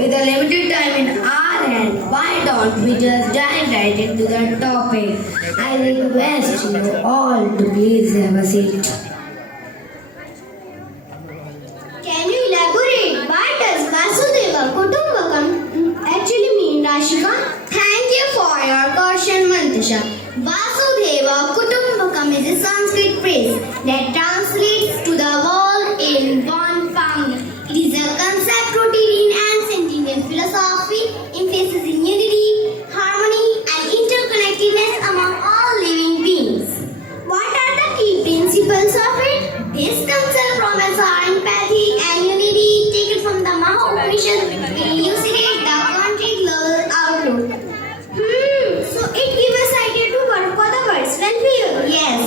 with a limited time in our hand, why don't we just dive right into the topic? I request you all to please have a seat. Can you elaborate? What does Vasudeva Kutumbakam actually mean, Rashika? Thank you for your question, Mantisha. Vasudeva Kutumbakam is a Sanskrit phrase that translates to the world in one family. It is a concept rooted in ancient Indian philosophy, emphasizing unity, harmony, and interconnectedness among all living beings. What are the key principles of it? This comes from our empathy and unity taken from the Maha-Upanishad elucidate the country global outlook. So it gives us idea to work for the world's welfare. Yes.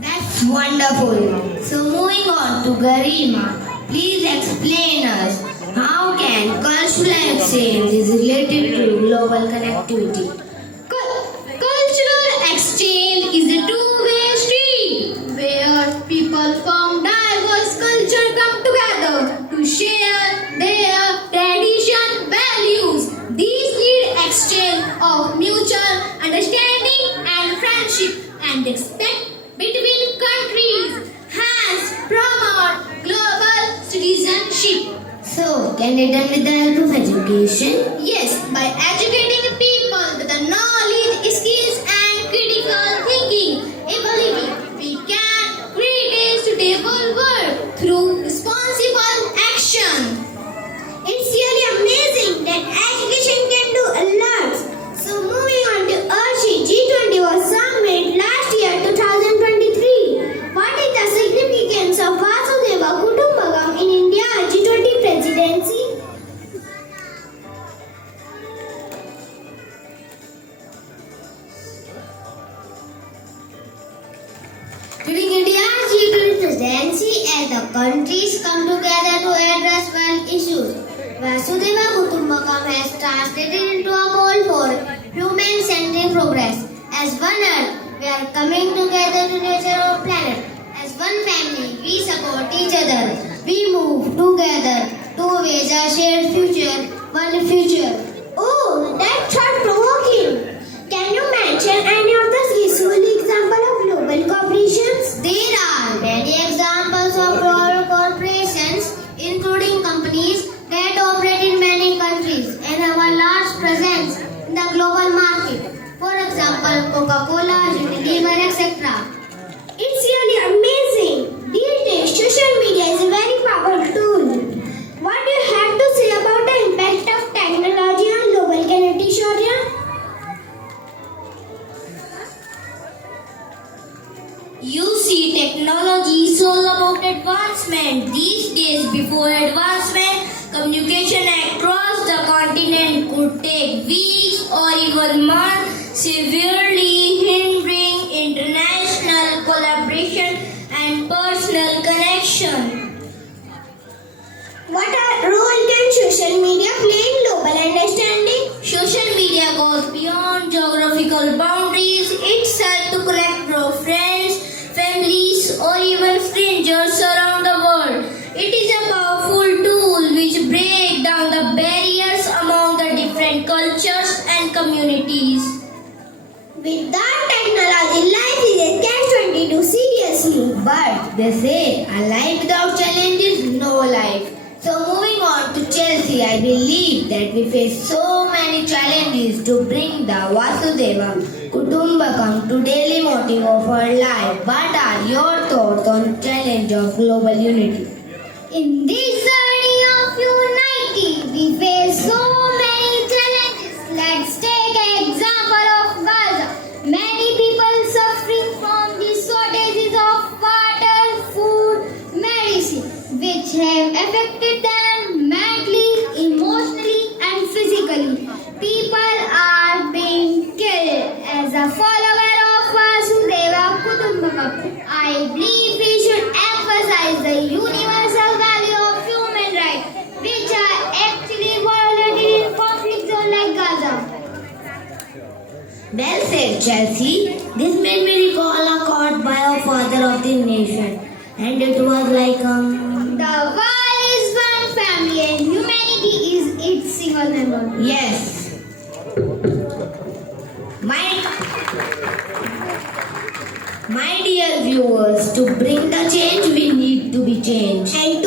That's wonderful. So moving on to Garima, please explain us how can cultural exchange is related to global connectivity. Cultural exchange is a two-way street where people from diverse cultures come together to share their tradition values. These lead exchange of mutual understanding and friendship and respect between countries, hence promote global citizenship. So, can it done with the help of education? Yes, by educating the people with the knowledge, skills and critical thinking ability, we can create a suitable world through responsible action. It's really amazing that education can do a lot. So moving on to Archie, G20 was summit last year 2023. What is the significance of Vasudeva Kutumbakam in India G20 presidency? During India's G20 presidency, as the countries come together to address world issues, Vasudeva Kutumbakam has translated into a call for human-centered progress. As one Earth, we are coming together to nurture our planet. As one family, we support each other. We move together towards a shared future, one future. Oh, that's thought-provoking. Can you mention any of the useful examples of global corporations? There are many examples of global corporations, including companies that operate in many countries and have a large presence in the global market. For example, Coca-Cola, Unilever, etc. It's really amazing. These days, social media is a very powerful tool. What do you have to say about the impact of technology on global connectivity, Shaurya? You see, technology is all about advancement. These days, before advancement, communication across the continent could take weeks or even months, severely hindering international collaboration and personal connection. What role can social media play in global understanding? Social media goes beyond geographical boundaries. It's helped to connect our friends, families, or even strangers around the world. It is a powerful tool which breaks down the barriers among the different cultures and communities. Without technology, life is a catch-22 seriously. But they say a life without challenge is no life. So moving on to Chelsea, I believe that we face so many challenges to bring the Vasudeva Kutumbakam to daily motive of our life. What are your thoughts on challenge of global unity? In this journey of unity, we face so many challenges. Let's take an example of Gaza. Many people suffering from the shortages of water, food, medicine, which have affected them mentally, emotionally, and physically. People are being killed. As a follower of Vasudeva Kutumbakam, I believe we should emphasize the universal value of human rights, which are actually violated in conflict zones like Gaza. Well said, Chelsea. This made me recall a quote by a father of the nation. And it was like, The world is one family and humanity is its Yes. My dear viewers, to bring the change, we need to be changed. And